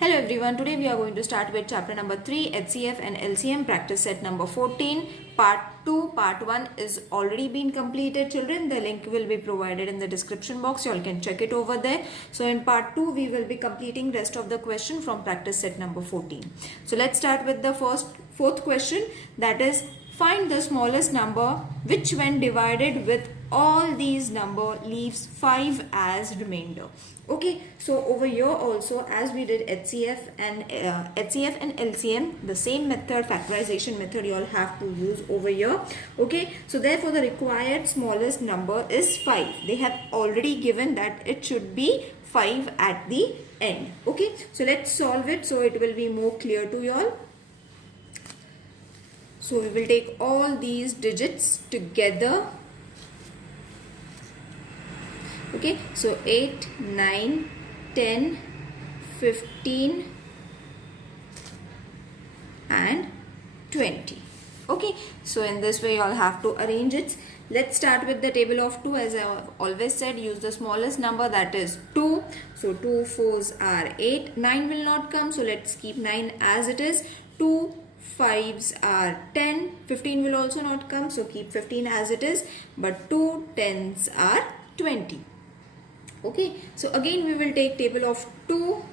Hello everyone, today we are going to start with chapter number 3, HCF and LCM practice set number 14. Part 2, part 1 is already been completed children. The link will be provided in the description box. You all can check it over there. So in part 2, we will be completing rest of the question from practice set number 14. So let's start with the fourth question, that is find the smallest number which when divided with all these number leaves 5 as remainder. Okay, so over here also as we did HCF and LCM, the same method, factorization method you all have to use over here. Okay, so therefore the required smallest number is 5. They have already given that it should be 5 at the end. Okay, so let's solve it so it will be more clear to you all. So we will take all these digits together. Okay, so 8, 9, 10, 15 and 20. Okay, so in this way you all have to arrange it. Let's start with the table of 2. As I have always said, use the smallest number, that is 2. So 2 4s are 8. 9 will not come, so let's keep 9 as it is. 2 5s are 10. 15 will also not come, so keep 15 as it is. But 2 10s are 20. Okay, so again we will take table of 2.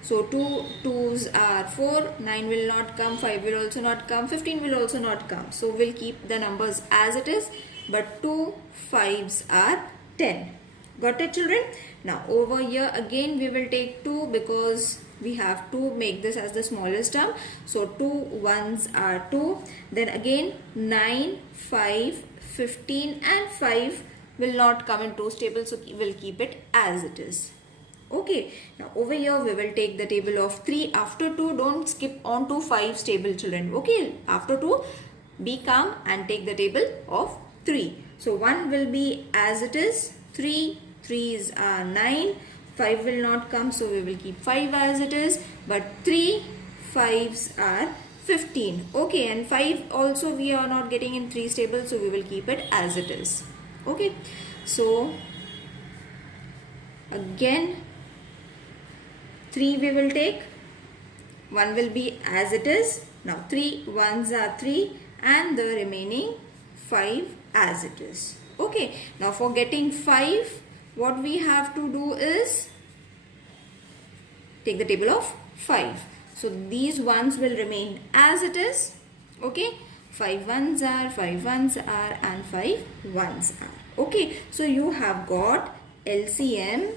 So 2 2s are 4, 9 will not come, 5 will also not come, 15 will also not come. So we'll keep the numbers as it is, but 2 5s are 10. Got it children? Now over here again we will take 2 because we have to make this as the smallest term. So 2 1s are 2. Then again 9, 5, 15 and 5 will not come in 2's table, so we'll keep it as it is. Okay, now over here we will take the table of 3. After 2, don't skip on to 5's table children. Okay, after 2, be calm and take the table of 3. So 1 will be as it is, 3 3s are 9, 5 will not come, so we will keep 5 as it is, but 3 5s are 15. Okay, and 5 also we are not getting in 3's table, so we will keep it as it is. Okay, so again 3 we will take, 1 will be as it is. Now 3 1s are 3 and the remaining 5 as it is. Okay, now for getting 5, what we have to do is take the table of 5. So these ones will remain as it is. Okay, 5 1s are, 5 1s are and 5 1s are. Okay, so you have got LCM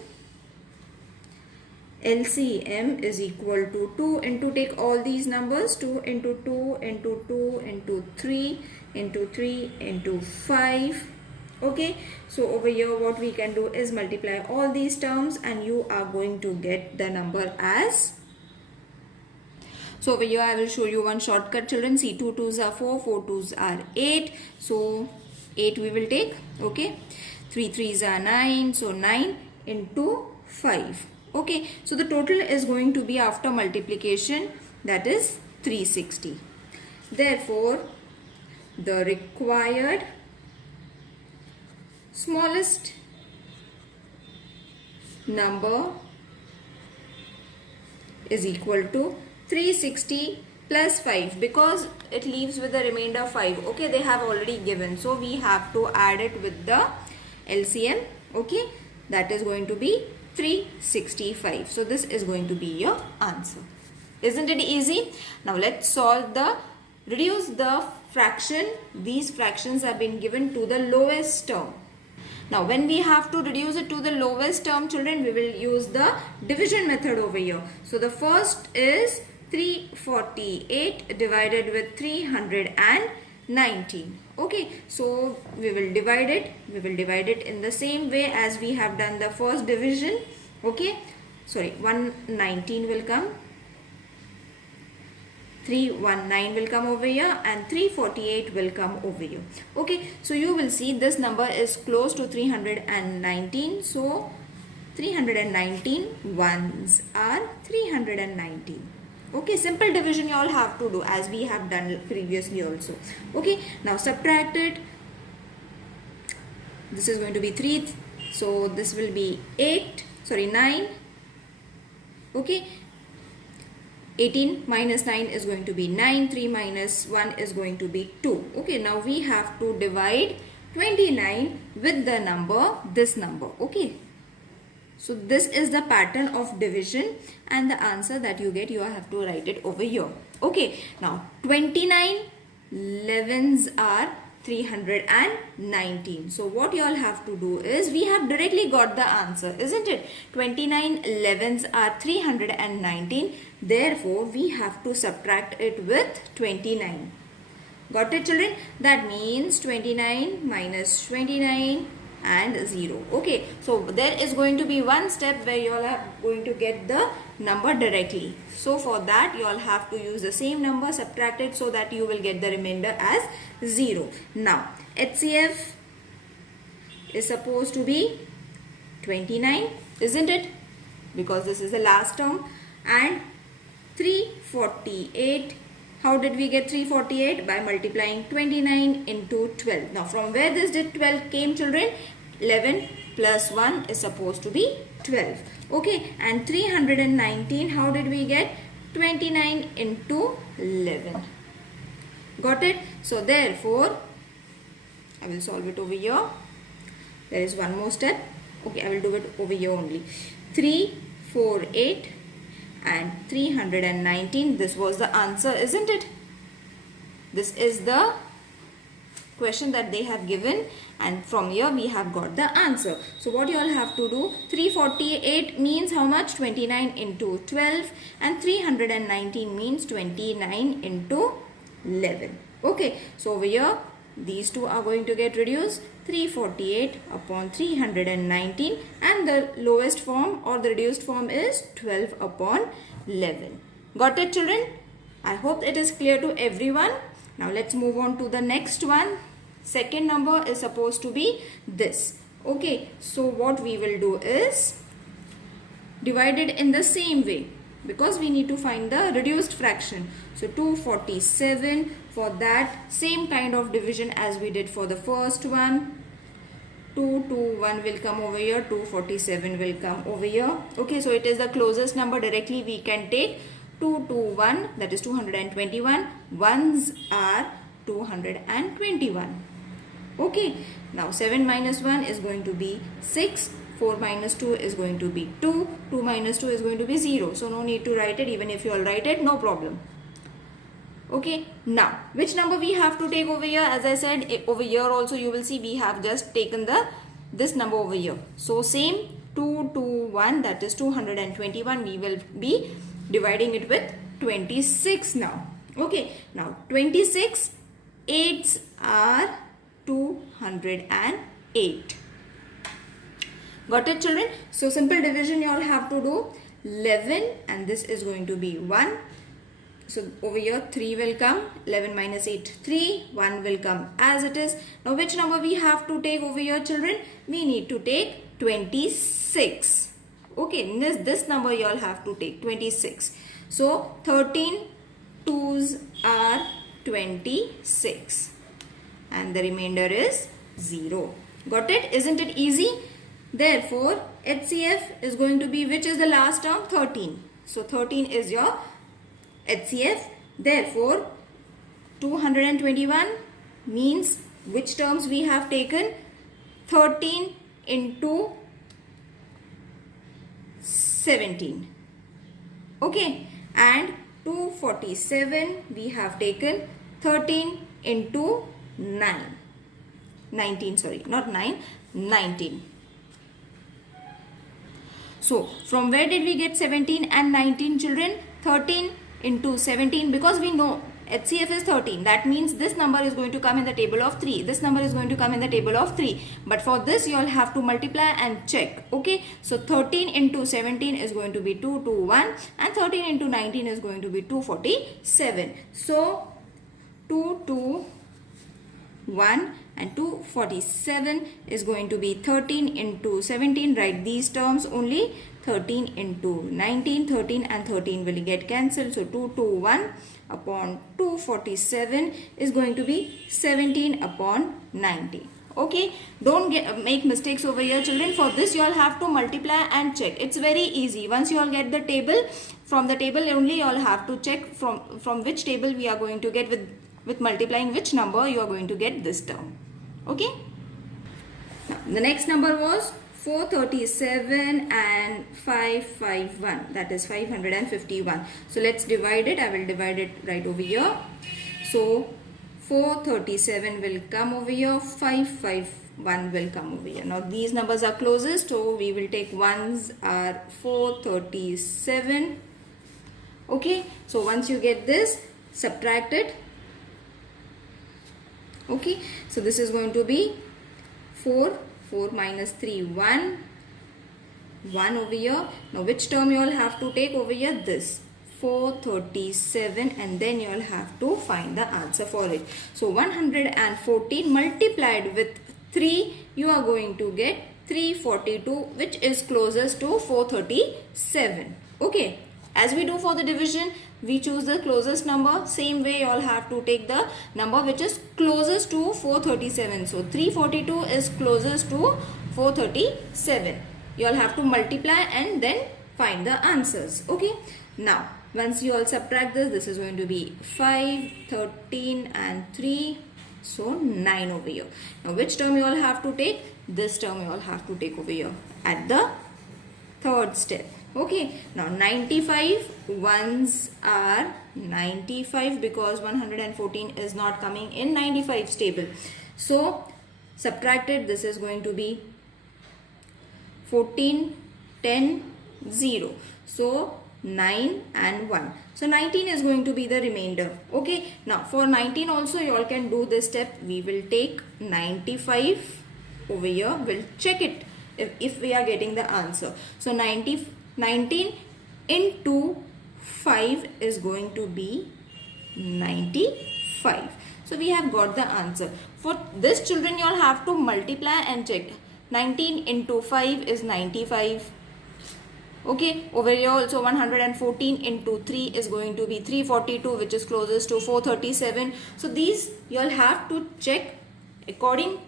is equal to 2 into, take all these numbers, 2 into 2 into 2 into 3 into 3 into 5. Okay, so over here what we can do is multiply all these terms and you are going to get the number as. So over here I will show you one shortcut children. See, 2 2s are 4, 4 2s are 8. So 8 we will take. Okay, 3 3s are 9. So 9 into 5. Okay, so the total is going to be after multiplication, that is 360. Therefore, the required smallest number is equal to 360 plus 5 because it leaves with the remainder 5. Okay, they have already given, so we have to add it with the LCM. Okay, that is going to be 365. So this is going to be your answer. Isn't it easy? Now let's reduce the fraction. These fractions have been given to the lowest term. Now when we have to reduce it to the lowest term children, we will use the division method over here. So the first is 348 divided with 319. Okay, so we will divide it. We will divide it in the same way as we have done the first division. Okay, sorry, 119 will come, 319 will come over here and 348 will come over here. Okay, so you will see this number is close to 319. So 319 ones are 319. Okay, simple division you all have to do as we have done previously also. Okay, now subtract it. This is going to be 3. So this will be 9. Okay, 18 minus 9 is going to be 9, 3 minus 1 is going to be 2. Okay, now we have to divide 29 with the number, this number. Okay, so this is the pattern of division, and the answer that you get, you have to write it over here. Okay, now 29 11s are 319. So what you all have to do is, we have directly got the answer, isn't it? 29 11s are 319. Therefore, we have to subtract it with 29. Got it, children? That means 29 minus 29 and 0. Okay, so there is going to be one step where you all are going to get the number directly. So for that, you all have to use the same number, subtract it, so that you will get the remainder as 0. Now, HCF is supposed to be 29, isn't it? Because this is the last term. And 348. How did we get 348? By multiplying 29 into 12. Now, from where this did 12 came, children? 11 plus 1 is supposed to be 12. Okay, and 319, how did we get? 29 into 11. Got it? So, therefore, I will solve it over here. There is one more step. Okay, I will do it over here only. 348 and 319. This was the answer, isn't it? This is the question that they have given, and from here we have got the answer. So what you all have to do, 348 means how much? 29 into 12, and 319 means 29 into 11. Okay, so over here these two are going to get reduced. 348 upon 319, and the lowest form or the reduced form is 12 upon 11. Got it, children? I hope it is clear to everyone. Now let's move on to the next one. Second number is supposed to be this. Okay, so what we will do is divide it in the same way, because we need to find the reduced fraction. So 247, for that same kind of division as we did for the first one. 221 will come over here, 247 will come over here. Okay, so it is the closest number. Directly we can take 221, that is 221. Ones are 221. Okay, now 7 minus 1 is going to be 6. 4 minus 2 is going to be 2. 2 minus 2 is going to be 0. So no need to write it. Even if you all write it, no problem. Okay, now which number we have to take over here? As I said, over here also you will see we have just taken this number over here. So same 221, that is 221, we will be dividing it with 26 now. Okay, now 26 8s are 208. Got it, children? So simple division you all have to do. 11, and this is going to be 1. So over here 3 will come. 11 minus 8, 3. 1 will come as it is. Now which number we have to take over here, children? We need to take 26. Okay, this number you all have to take 26. So 13 2s are 26. And the remainder is 0. Got it? Isn't it easy? Therefore, HCF is going to be, which is the last term? 13. So 13 is your HCF. Therefore, 221 means which terms we have taken? 13 into 17. Okay, and 247 we have taken 13 into 19, sorry, not 9, 19. So from where did we get 17 and 19, children? 13 into 17, because we know HCF is 13. That means this number is going to come in the table of 3. This number is going to come in the table of 3. But for this you all have to multiply and check. Okay, so 13 into 17 is going to be 221, and 13 into 19 is going to be 247. So 221 and 247 is going to be 13 into 17. Write these terms only. 13 into 19, 13 and 13 will get cancelled. So 221 upon 247 is going to be 17 upon 90. Okay, don't make mistakes over here, children. For this you all have to multiply and check. It's very easy. Once you all get the table, from the table only you all have to check from which table we are going to get with multiplying which number you are going to get this term. Okay. Now, the next number was 437 and 551, that is 551. So let's divide it. I will divide it right over here. So 437 will come over here, 551 will come over here. Now these numbers are closest, so we will take ones are 437. Okay, so once you get this, subtract it. Okay, so this is going to be 4 minus 3, 1 over here. Now which term you all have to take over here? This 437, and then you all have to find the answer for it. So 114 multiplied with 3, you are going to get 342, which is closest to 437. Okay, as we do for the division, we choose the closest number. Same way you all have to take the number which is closest to 437. So 342 is closest to 437. You all have to multiply and then find the answers. Okay, now once you all subtract this, this is going to be 5, 13 and 3. So 9 over here. Now which term you all have to take? This term you all have to take over here at the third step. Okay, now 95, ones are 95 because 114 is not coming in 95's table. So subtracted, this is going to be 14, 10, 0. So 9 and 1. So 19 is going to be the remainder. Okay, now for 19 also you all can do this step. We will take 95 over here. We'll check it if we are getting the answer. So 19 into 5 is going to be 95. So we have got the answer. For this, children, you all have to multiply and check. 19 into 5 is 95. Okay, over here also 114 into 3 is going to be 342, which is closest to 437. So these you all have to check according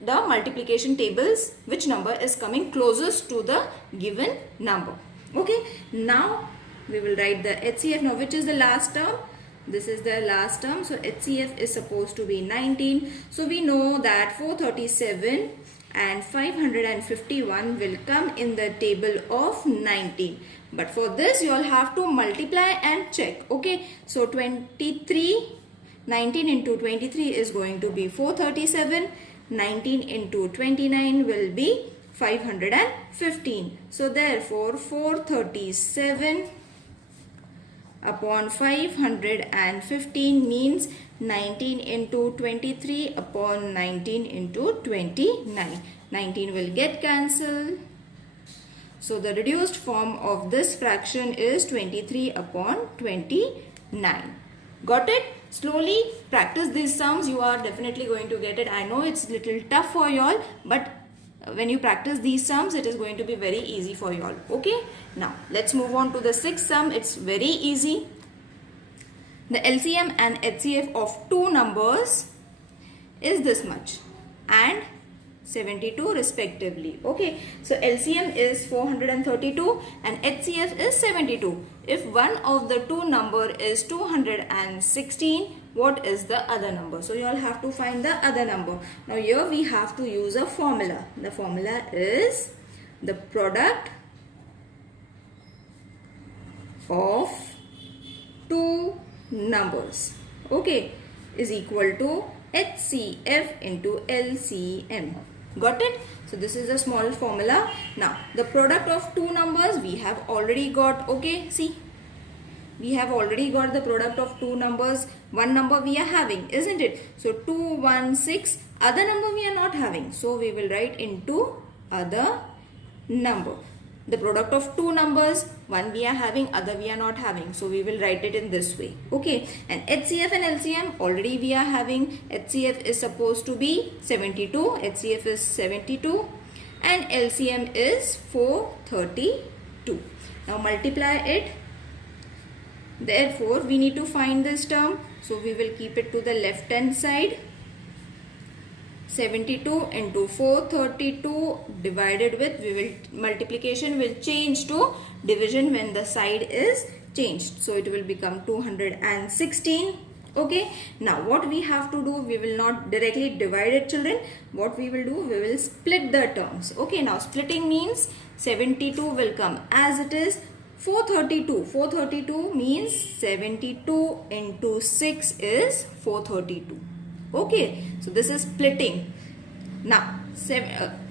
the multiplication tables which number is coming closest to the given number. Okay, now we will write the HCF. Now which is the last term? This is the last term. So HCF is supposed to be 19. So we know that 437 and 551 will come in the table of 19. But for this you all have to multiply and check. Okay, so 19 into 23 is going to be 437. 19 into 29 will be 515. So therefore 437 upon 515 means 19 into 23 upon 19 into 29. 19 will get cancelled. So the reduced form of this fraction is 23 upon 29. Got it? Slowly practice these sums. You are definitely going to get it. I know it's little tough for you all, but when you practice these sums, it is going to be very easy for you all. Okay, now let's move on to the sixth sum. It's very easy. The LCM and HCF of two numbers is this much and 72 respectively. Okay, so LCM is 432 and HCF is 72. If one of the two number is 216, what is the other number? So you all have to find the other number. Now here we have to use a formula. The formula is the product of two numbers, okay, is equal to HCF into LCM. Got it? So this is a small formula. Now the product of two numbers we have already got. Okay, see, we have already got the product of two numbers. One number we are having, isn't it? So 216. Other number we are not having, so we will write into other number. The product of two numbers, one we are having, other we are not having, so we will write it in this way. Okay, and HCF and LCM already we are having. HCF is supposed to be 72, HCF is 72 and LCM is 432. Now multiply it. Therefore we need to find this term, so we will keep it to the left hand side. 72 into 432 divided with, multiplication will change to division when the side is changed. So it will become 216. Okay, now what we have to do, we will not directly divide it, children. What we will do, we will split the terms. Okay, now splitting means 72 will come as it is. 432 means 72 into 6 is 432. Okay, so this is splitting. Now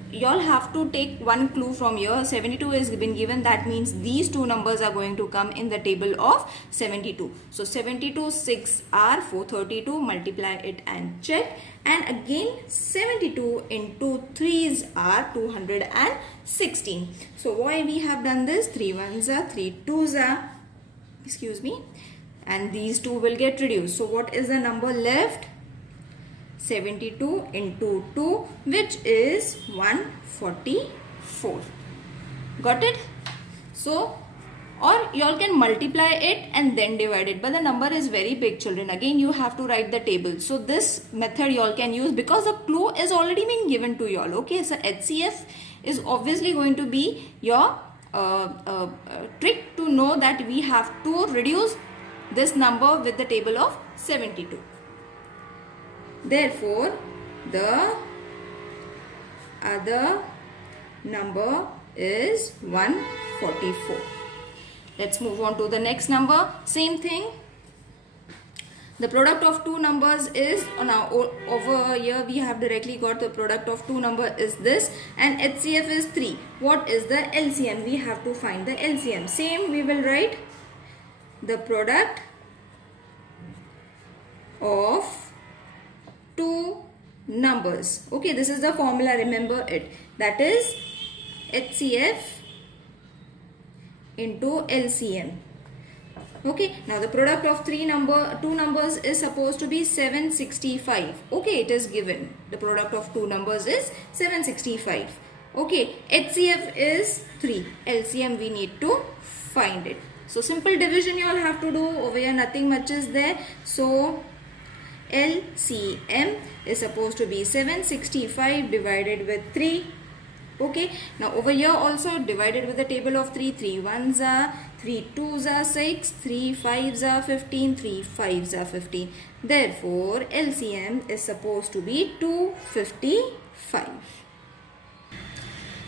you all have to take one clue from here. 72 is been given, that means these two numbers are going to come in the table of 72. So 72 6 are 432, multiply it and check, and again 72 into 3s are 216. So why we have done this? 3 1s are 3 2s are, excuse me, and these two will get reduced. So what is the number left? 72 into 2, which is 144. Got it? So, or you all can multiply it and then divide it, but the number is very big, children. Again you have to write the table. So this method you all can use because the clue is already been given to you all. Okay, so HCF is obviously going to be your trick to know that we have to reduce this number with the table of 72. Therefore, the other number is 144. Let's move on to the next number. Same thing. The product of two numbers is, now over here we have directly got the product of two number is this, and HCF is 3. What is the LCM? We have to find the LCM. Same, we will write the product of two numbers. Okay, this is the formula, remember it. That is HCF into LCM. Okay, now the product of two numbers is supposed to be 765. Okay, it is given. The product of two numbers is 765. Okay, HCF is 3. LCM we need to find it. So simple division you all have to do. Over here nothing much is there. So LCM is supposed to be 765 divided with 3. Okay, now over here also divided with the table of 3. 3 1s are, 3 2s are 6, 3 5s are 15, 3 5s are 15. Therefore, LCM is supposed to be 255.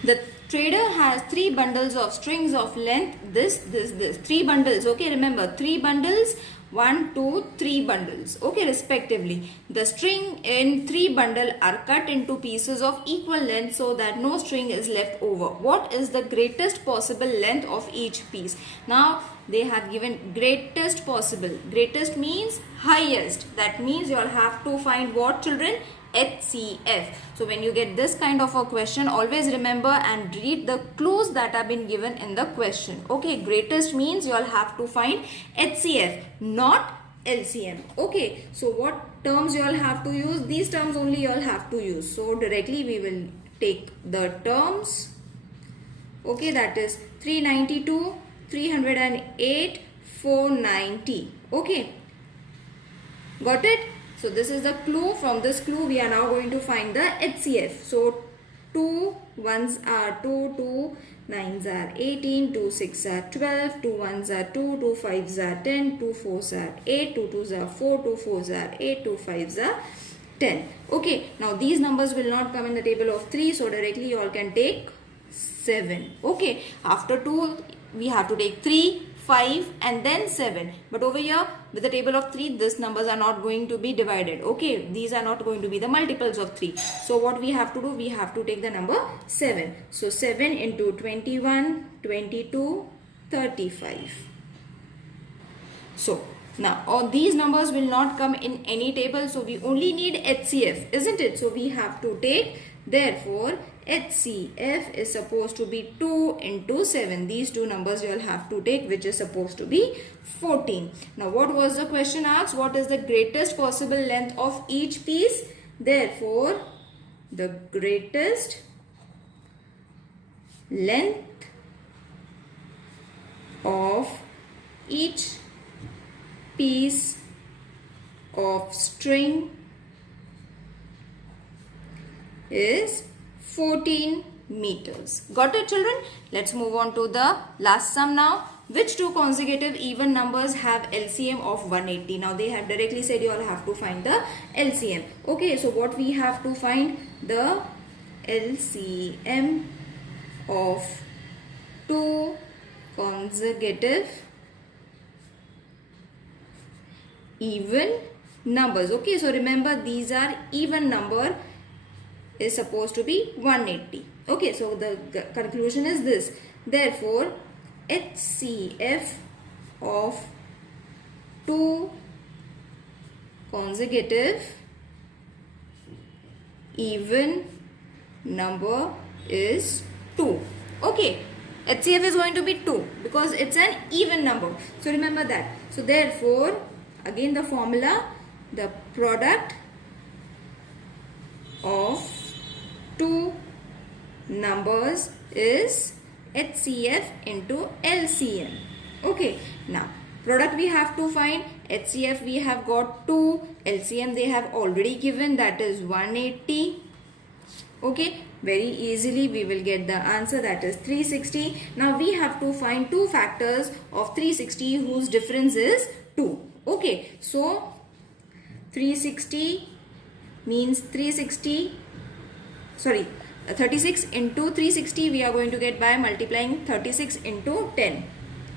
The trader has 3 bundles of strings of length this. 3 bundles. Okay, remember 3 bundles. 1, 2, 3 bundles, okay, respectively. The string in 3 bundle are cut into pieces of equal length so that no string is left over. What is the greatest possible length of each piece? Now they have given greatest possible. Greatest means highest. That means you all have to find what, children? HCF. So when you get this kind of a question, always remember and read the clues that have been given in the question. Okay, greatest means you all have to find HCF, not LCM. Okay, so what terms you all have to use? These terms only you all have to use. So directly we will take the terms. Okay, that is 392, 308, 490. Okay, got it? So this is the clue. From this clue we are now going to find the HCF. So 2 1s are 2, 2 9s are 18, 2 6 are 12, 2 1s are 2, 2 5s are 10, 2 4s are 8, 2 2s are 4, 2 4s are 8, 2 5s are 10. Okay, now these numbers will not come in the table of 3, so directly you all can take 7. Okay, after 2 we have to take 3, 5 and then 7. But over here with the table of 3, these numbers are not going to be divided. Okay, these are not going to be the multiples of 3. So what we have to do, we have to take the number 7. So 7 into 21, 22, 35. So now all these numbers will not come in any table. So we only need HCF, isn't it? So we have to take, therefore HCF is supposed to be 2 into 7. These two numbers you will have to take, which is supposed to be 14. Now what was the question asked? What is the greatest possible length of each piece? Therefore, the greatest length of each piece of string is 14 meters. Got it, children? Let's move on to the last sum now. Which two consecutive even numbers have LCM of 180? Now they have directly said you all have to find the LCM. Okay, so what we have to find? The LCM of two consecutive even numbers. Okay, so remember these are even number is supposed to be 180. Okay, so the conclusion is this. Therefore, HCF of two consecutive even number is 2. Okay, HCF is going to be 2 because it's an even number. So remember that. So therefore, again the formula, the product of two numbers is HCF into LCM. Okay, now product we have to find, HCF we have got 2, LCM they have already given, that is 180. Okay, very easily we will get the answer, that is 360. Now we have to find two factors of 360 whose difference is 2. Okay, so 360 means 36 into 360 we are going to get by multiplying 36 into 10.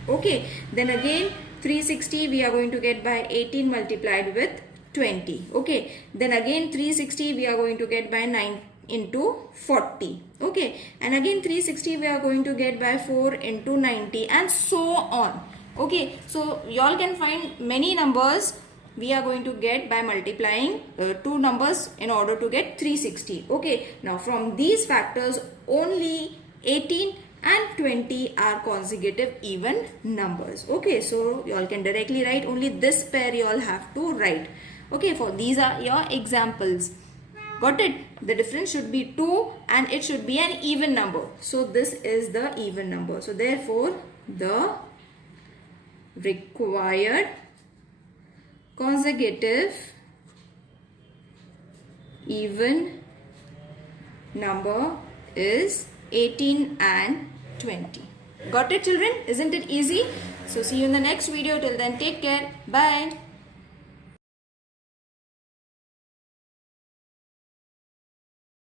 Okay, then again 360 we are going to get by 18 multiplied with 20. Okay, then again 360 we are going to get by 9 into 40. Okay, and again 360 we are going to get by 4 into 90 and so on. Okay, so y'all can find many numbers we are going to get by multiplying two numbers in order to get 360. Okay, now from these factors only 18 and 20 are consecutive even numbers. Okay, so y'all can directly write only this pair y'all have to write. Okay, for these are your examples. Got it? The difference should be 2 and it should be an even number. So this is the even number. So therefore the required consecutive even number is 18 and 20. Got it, children? Isn't it easy? So see you in the next video. Till then, take care. Bye.